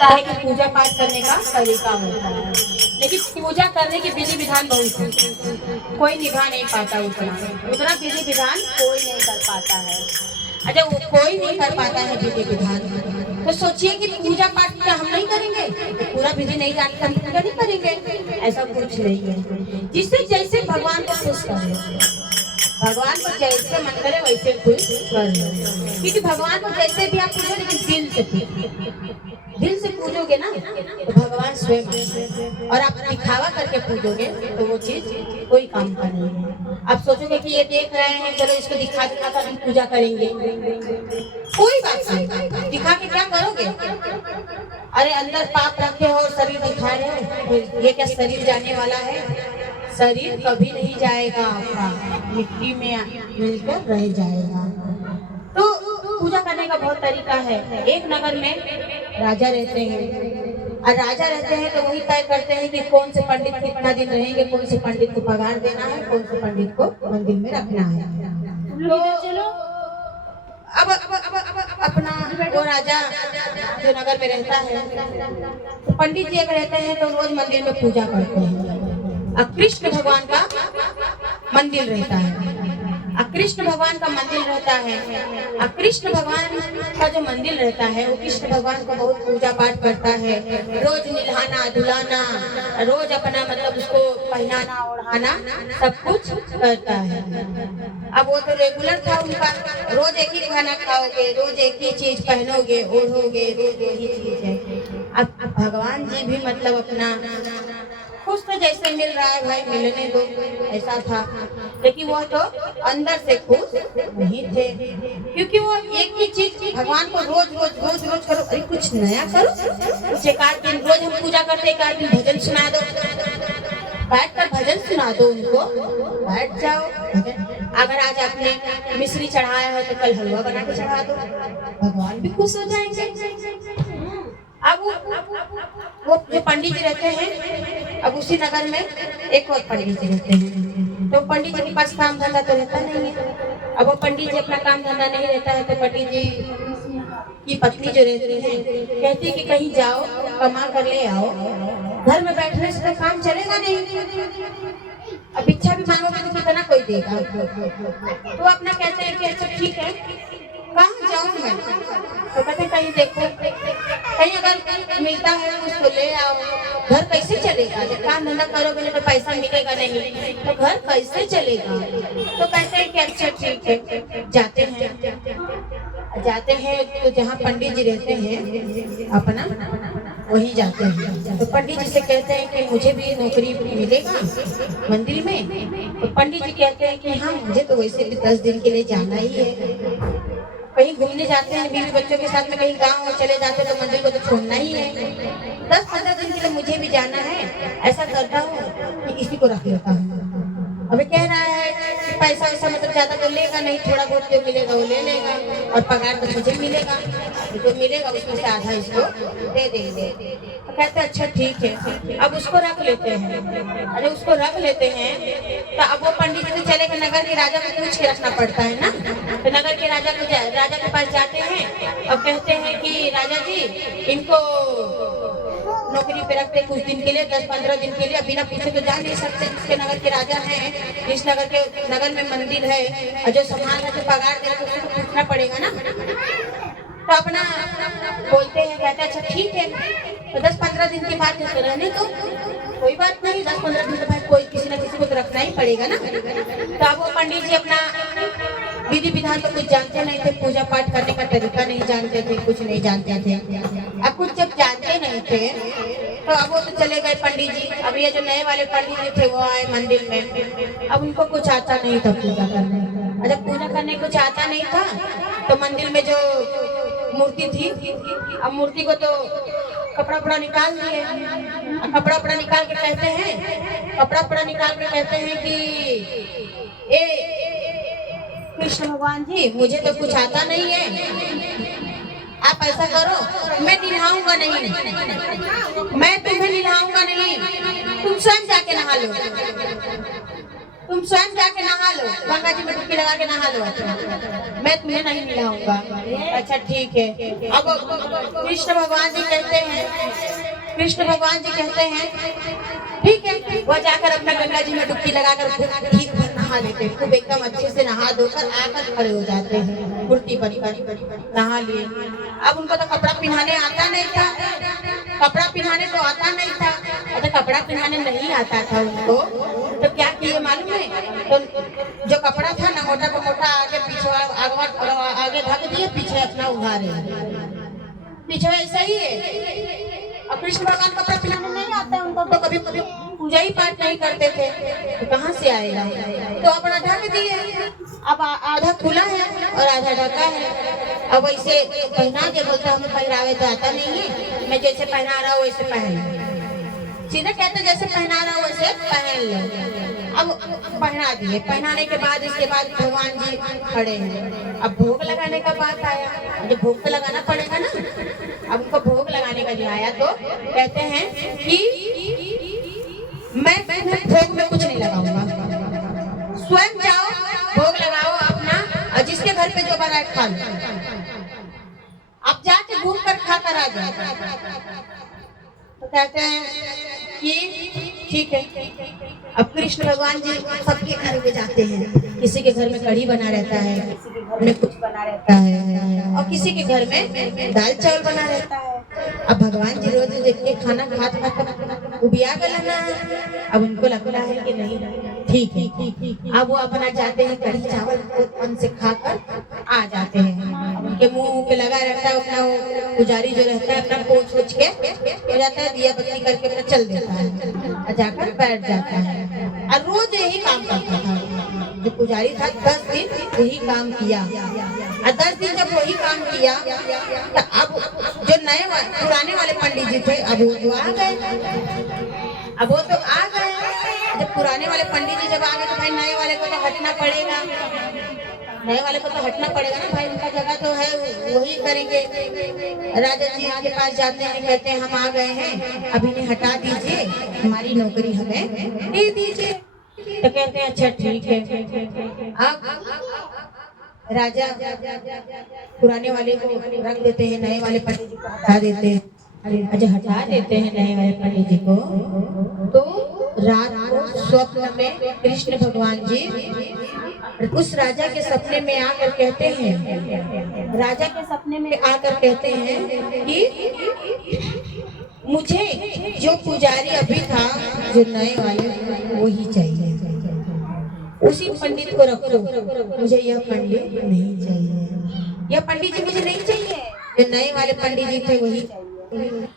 जाता है कि पूजा पाठ करने का तरीका होता है, लेकिन पूजा करने की विधि विधान बहुत है, कोई निभा नहीं पाता उतना विधि विधान कोई नहीं कर पाता है। अच्छा, वो कोई नहीं कर पाता है विधि विधान, तो सोचिए कि पूजा पाठ क्या हम नहीं करेंगे? तो पूरा विधि नहीं जानते हम पूजा नहीं करेंगे? ऐसा कुछ नहीं है। जिससे जैसे भगवान को खुश करे, भगवान को जैसे मन करे वैसे खुश कर लो, क्योंकि भगवान को जैसे भी आप पूजो, लेकिन दिल से पूजोगे ना तो भगवान स्वयं, और आप दिखावा करके पूजोगे तो वो चीज कोई काम का नहीं है। आप सोचोगे कि ये देख रहे हैं, चलो इसको दिखा कर हम पूजा करेंगे, कोई बात नहीं, दिखा के क्या करोगे? अरे अंदर पाप रखे हो और शरीर दिखा रहे हो, ये क्या शरीर जाने वाला है? शरीर कभी नहीं जाएगा आपका, मिट्टी में मिलकर रह जाएगा। तो पूजा करने का बहुत तरीका है। एक नगर में राजा रहते हैं, और राजा रहते हैं तो वही तय करते हैं कि कौन से पंडित कितना दिन रहेंगे, कौन से पंडित को पगार देना है, कौन से पंडित को मंदिर में रखना है। तो अब अपना वो राजा जो नगर में रहता है, तो पंडित जी एक रहते हैं तो रोज मंदिर में पूजा करते हैं। अब कृष्ण भगवान का मंदिर रहता है, कृष्ण भगवान का मंदिर रहता है। कृष्ण भगवान का जो मंदिर रहता है वो कृष्ण भगवान को बहुत पूजा पाठ करता है, रोज निल्हाना धुलाना, रोज अपना मतलब उसको पहनाना ओढ़ाना सब कुछ करता है। अब वो तो रेगुलर था उनका, रोज एक ही खाना खाओगे, रोज एक ही चीज पहनोगे ओढ़ोगे, रोज यही चीज है। अब भगवान जी भी मतलब अपना खुश तो जैसे मिल रहा है भाई मिलने दो, ऐसा था, लेकिन वो तो अंदर से खुश नहीं थे, क्योंकि वो एक ही चीज भगवान को रोज रोज रोज रोज करो, अरे कुछ नया करो, कुछ एक आध दिन रोज हम पूजा करते एक आध दिन भजन सुना दो, बैठ कर भजन सुना दो उनको, बैठ जाओ भजन। अगर आज आपने मिश्री चढ़ाया है तो कल हलवा बना के चढ़ा दो, भगवान भी खुश हो जाएंगे। अब वो जो पंडित जी रहते हैं, अब उसी नगर में एक और पंडित जी रहते हैं, तो पंडित जी के पास काम धंधा तो रहता नहीं है। अब वो पंडित जी अपना काम धंधा नहीं रहता है, तो पंडित जी की पत्नी जो रहती है कहती है कि कहीं जाओ कमा कर ले आओ, घर में बैठने से तो काम चलेगा नहीं, अब भिक्षा भी मांगोगे तो कितना कोई देगा। तो अपना कहते हैं कि अच्छा ठीक है, कहाँ जाऊँ मैं? तो कहते कहीं देखो, कहीं अगर मिलता है उसको ले आओ, घर कैसे चलेगा? जब काम धंधा करोगे तो पैसा मिलेगा नहीं, तो घर कैसे चलेगा? तो कहते हैं कि अच्छा ठीक है, जाते हैं तो जहाँ पंडित जी रहते हैं अपना वही जाते हैं। तो पंडित जी से कहते हैं कि मुझे भी नौकरी मिलेगा मंदिर में। तो पंडित जी कहते हैं कि हाँ मुझे तो वैसे भी 10 दिन के लिए जाना ही है, कहीं घूमने जाते हैं बीवी बच्चों के साथ में, कहीं गाँव चले जाते हैं तो मंदिर को तो छोड़ना ही है, 10-15 दिन के लिए मुझे भी जाना है। ऐसा करता हूँ कि इसी को रख लेता हूँ। अभी कह रहा है कि पैसा वैसा मतलब ज्यादा तो लेगा नहीं, थोड़ा बहुत जो मिलेगा वो ले लेगा, और पगार तो मुझे मिलेगा, जो मिलेगा उसमें से आधा इसको दे देंगे। तो कहते हैं अच्छा ठीक है, अब उसको रख लेते हैं। अरे उसको रख लेते हैं तो अब वो पंडित जी तो चलेगा, नगर के राजा को पूछ के रखना पड़ता है ना, तो नगर के राजा के पास जाते हैं और कहते हैं कि राजा जी इनको नौकरी पे रखते कुछ दिन के लिए, 10-15 दिन के लिए, बिना पूछे तो जा नहीं सकते, इसके नगर के राजा हैं, इस नगर में मंदिर है, और जो सामान है जो पगार दे तो उसको पूछना पड़ेगा ना। तो अपना बोलते हैं, कहते हैं अच्छा ठीक है, तो 10-15 दिन के बाद रहने तो कोई बात नहीं, 10-15 दिन के बाद कोई किसी न किसी को तो रखना ही पड़ेगा ना। तो अब वो पंडित जी अपना विधि विधान तो कुछ जानते नहीं थे, पूजा पाठ करने का तरीका नहीं जानते थे, कुछ नहीं जानते थे। अब कुछ जब जानते नहीं थे तो अब वो तो चले गए पंडित जी। अब ये जो नए वाले पंडित जी थे वो आए मंदिर में, अब उनको कुछ आता नहीं था पूजा करने, और जब पूजा करने कुछ आता नहीं था तो मंदिर में जो मूर्ति थी, अब मूर्ति को तो कपड़ा निकाल दिए, कपड़ा निकाल के कहते हैं, कपड़ा निकाल के कहते हैं कि ए कृष्ण भगवान जी मुझे तो कुछ आता नहीं है, आप ऐसा करो मैं निभाऊंगा नहीं, मैं तुम्हें निभाऊंगा नहीं, तुम स्वयं जाके नहा लो, तुम स्वयं जाके नहा लो, गंगा जी में डुबकी लगा के नहा लो, मैं तुम्हें नहीं मिलाऊंगा। अच्छा ठीक है। अब कृष्ण भगवान जी कहते हैं कृष्ण भगवान जी कहते हैं ठीक है, वह जाकर अपना गंगा जी में डुबकी लगाकर ठीक भर नहा लेते, खूब एकदम अच्छे से नहा धोकर आकर खड़े हो जाते हैं, उल्टी परी नहा लिए। अब उनको तो कपड़ा पहनाने आता नहीं था, कपड़ा पहनाने तो आता नहीं था, अच्छा कपड़ा पहनाने नहीं आता था उनको, तो क्या किए मालूम है, तो जो कपड़ा था ना मोटा को मोटा आगे पीछे आगे ढक दिए, पीछे अपना उघारे, पीछे ऐसा ही है। अब कृष्ण भगवान कपड़ा पहनाने नहीं आता है उनको, तो कभी कभी पूजा ही पाठ नहीं करते थे, तो कहाँ से आएगा, तो अपना ढक दिए। अब आधा खुला है और आधा ढका है। अब वैसे पहना दे, बोलता हमें पहरावे तो आता नहीं है, मैं जैसे पहना रहा हूँ वैसे पहन, सीधे कहते जैसे पहना रहा हूँ वैसे पहन लो। अब पहना दिए, पहनाने के बाद इसके बाद भगवान जी खड़े हैं। अब भोग लगाने का बात आया, जब भोग तो लगाना पड़ेगा ना, अब उनको भोग लगाने का जो आया तो कहते हैं कि मैं भोग में कुछ नहीं लगाऊंगा, स्वयं जाओ भोग लगाओ अपना, और जिसके घर पे जो बना है खा लो, आप जाके घूम कर खा कर आ जाओ। तो कहते हैं कि ठीक है। अब कृष्ण भगवान जी सबके घर में जाते हैं, किसी के घर में कढ़ी बना रहता है, किसी के घर में कुछ बना रहता है, और किसी के घर में दाल चावल बना रहता है। अब भगवान जी रोज देख के खाना खाकर उबिया गया ना, अब उनको लगता है कि नहीं ठीक है, अब वो अपना जाते हैं कढ़ी चावल मन से खाकर आ जाते हैं। अब उनके मुंह पे लगा रहता है अपना, वो पुजारी जो रहता है अपना पोंछ पोंछ के हो जाता है, दिया बत्ती करके अपना चल देता है और जाकर बैठ जाता है। और रोज यही काम करता था जो पुजारी था, 10 दिन यही काम किया, और 10 दिन जब वही काम किया तो अब जो नए पुराने वाले पंडित जी थे अब वो आ गए, अब वो तो आ गए। जब पुराने वाले पंडित जी जब आ गए तो भाई नए वाले को तो हटना पड़ेगा, नए वाले को तो हटना पड़ेगा ना भाई, उनका जगह तो है वही करेंगे। राजा जी के पास जाते हैं, कहते हैं हम आ गए हैं, अभी इन्हें हटा दीजिए, हमारी नौकरी हमें दे दीजिए। तो कहते हैं अच्छा ठीक है। अब राजा पुराने वाले को रख देते हैं, नए वाले पंडित जी को हटा देते हैं। अच्छा हटा देते हैं नए वाले पंडित जी को, तो रात को स्वप्न में कृष्ण भगवान जी उस राजा के सपने में आकर कहते हैं, राजा के सपने में आकर कहते हैं कि मुझे जो पुजारी अभी था जो नए वाले वही चाहिए, उसी पंडित को रखो, मुझे यह पंडित नहीं चाहिए, यह पंडित जी मुझे नहीं चाहिए, जो नए वाले पंडित जी थे वही चाहिए।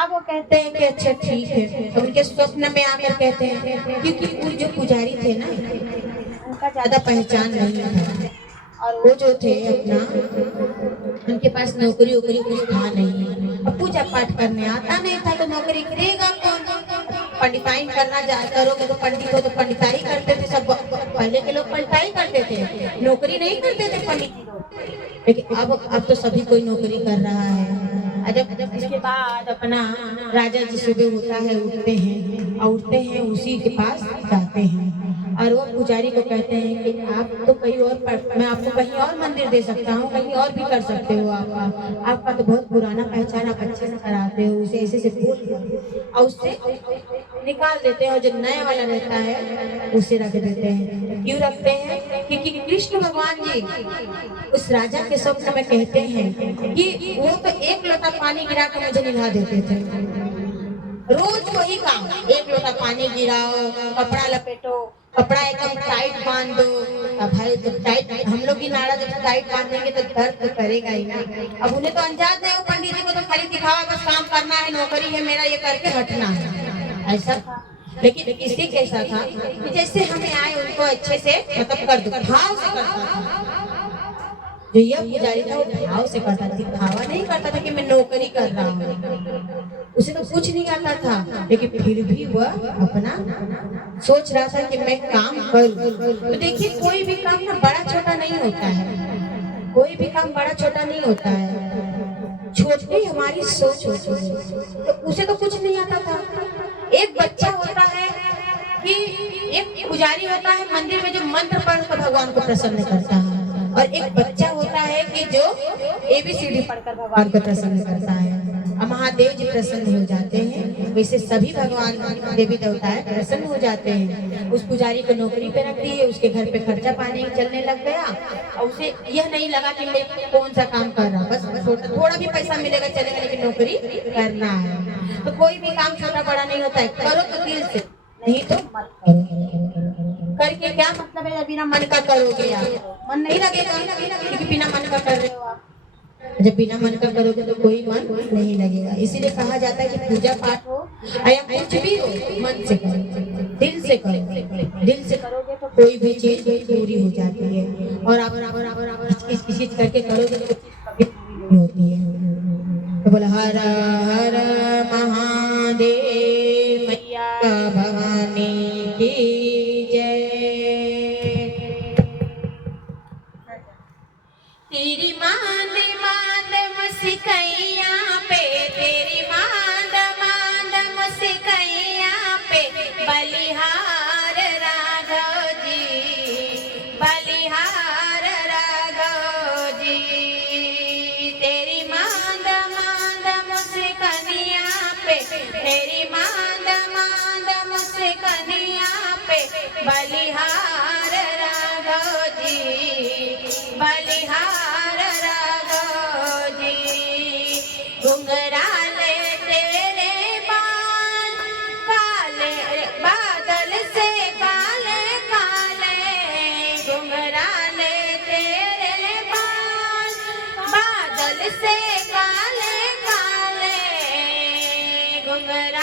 अब वो कहते हैं कि अच्छा ठीक है। तो उनके स्वप्न में आकर कहते हैं, क्योंकि वो जो पुजारी थे ना उनका ज्यादा पहचान नहीं था, और वो जो थे अपना उनके पास नौकरी वोकरी कुछ था नहीं, अब पूजा पाठ करने आता नहीं था तो नौकरी करेगा कौन, पंडिताई करना करोगे तो पंडित हो तो पंडिताई करते थे, सब पहले के लोग पंडिताई करते थे, नौकरी नहीं करते थे पंडित जी लोग। लेकिन अब तो सभी कोई नौकरी कर रहा है। जब इसके बाद अपना राजा जी सुबह होता है उठते हैं उसी के पास जाते हैं, और वो पुजारी को कहते हैं कि आप तो कहीं और, मैं आपको कहीं और मंदिर दे सकता हूँ, कहीं और भी कर सकते हो, आपका तो बहुत पुराना पहचान, आप अच्छे से कराते हो, उसे ऐसे से बोल और उससे निकाल देते हैं, और जो नया वाला रहता है उसे रख देते हैं। क्यों रखते हैं? क्योंकि कृष्ण भगवान जी उस राजा के स्वप्न में कहते हैं कि वो तो एक लोटा पानी गिरा कर मुझे निभा देते थे, रोज वही काम, एक लोटा पानी गिराओ, कपड़ा लपेटो, कपड़ा एकदम टाइट बांध दो। अब भाई जब टाइट, हम लोग की नाड़ा जब टाइट बांधेंगे तो दर्द तो करेगा ही ना। अब उन्हें तो अंजाद है, वो पंडित जी को तो खाली दिखावा, बस काम करना है, नौकरी है मेरा, ये करके हटना है, ऐसा था। लेकिन इससे कैसा था कि जैसे हमें आए उनको अच्छे से मतलब कर दो, भाव से करता था। जो यह पुजारी था वो भाव से करता था, दिखावा नहीं करता था कि मैं नौकरी कर रहा हूँ, उसे तो कुछ नहीं आता था, लेकिन फिर भी वह अपना सोच रहा था कि मैं काम करूं। तो देखिए कोई भी काम ना बड़ा छोटा नहीं होता है, कोई भी काम बड़ा छोटा नहीं होता है, छोटी हमारी सोच होती है। तो उसे तो कुछ नहीं आता था। एक बच्चा होता है कि एक पुजारी होता है मंदिर में जो मंत्र पढ़कर भगवान को प्रसन्न करता है, और एक बच्चा होता है कि जो ABCD पढ़कर भगवान को प्रसन्न करता है। महादेव जी प्रसन्न हो जाते हैं। वैसे सभी भगवान देवी देवताएं प्रसन्न हो जाते हैं। उस पुजारी को नौकरी पे रख दिए, उसके घर पे खर्चा पानी चलने लग गया और उसे यह नहीं लगा कि मैं कौन सा काम कर रहा, बस थोड़ा भी पैसा मिलेगा चलेगा लेकिन नौकरी करना है। तो कोई भी काम छोटा बड़ा नहीं होता है, करो तो दिल से, नहीं तो मत करो। करके क्या मतलब है, बिना मन का करोगे आप, मन नहीं लगेगा क्योंकि बिना मन का कर रहे हो आप। जब बिना मन का करोगे तो कोई मन नहीं लगेगा। इसीलिए कहा जाता है कि पूजा पाठ हो या कुछ भी हो, मन से करो, दिल से करो। दिल से करोगे तो कोई भी चीज पूरी हो जाती है। और आप किसी करके करोगे तो कभी पूरी नहीं होती है। तो बोला हर हर महादेव, मैया भवानी की जय। तेरी मांद मांद मुस्कैया पे, तेरी मांद मांद मुस्कैया पे, बलिहार राघव जी, बलिहार राघव जी। तेरी मांद मांद मुस्कैया पे, तेरी मांद मांद मुस्कैया पे, बलिहार राघव जी, बलिहार राघव जी। घुंघराले तेरे बाल काले, बादल से काले काले, घुंघराले तेरे बाल बादल से काले काले, घुंघरा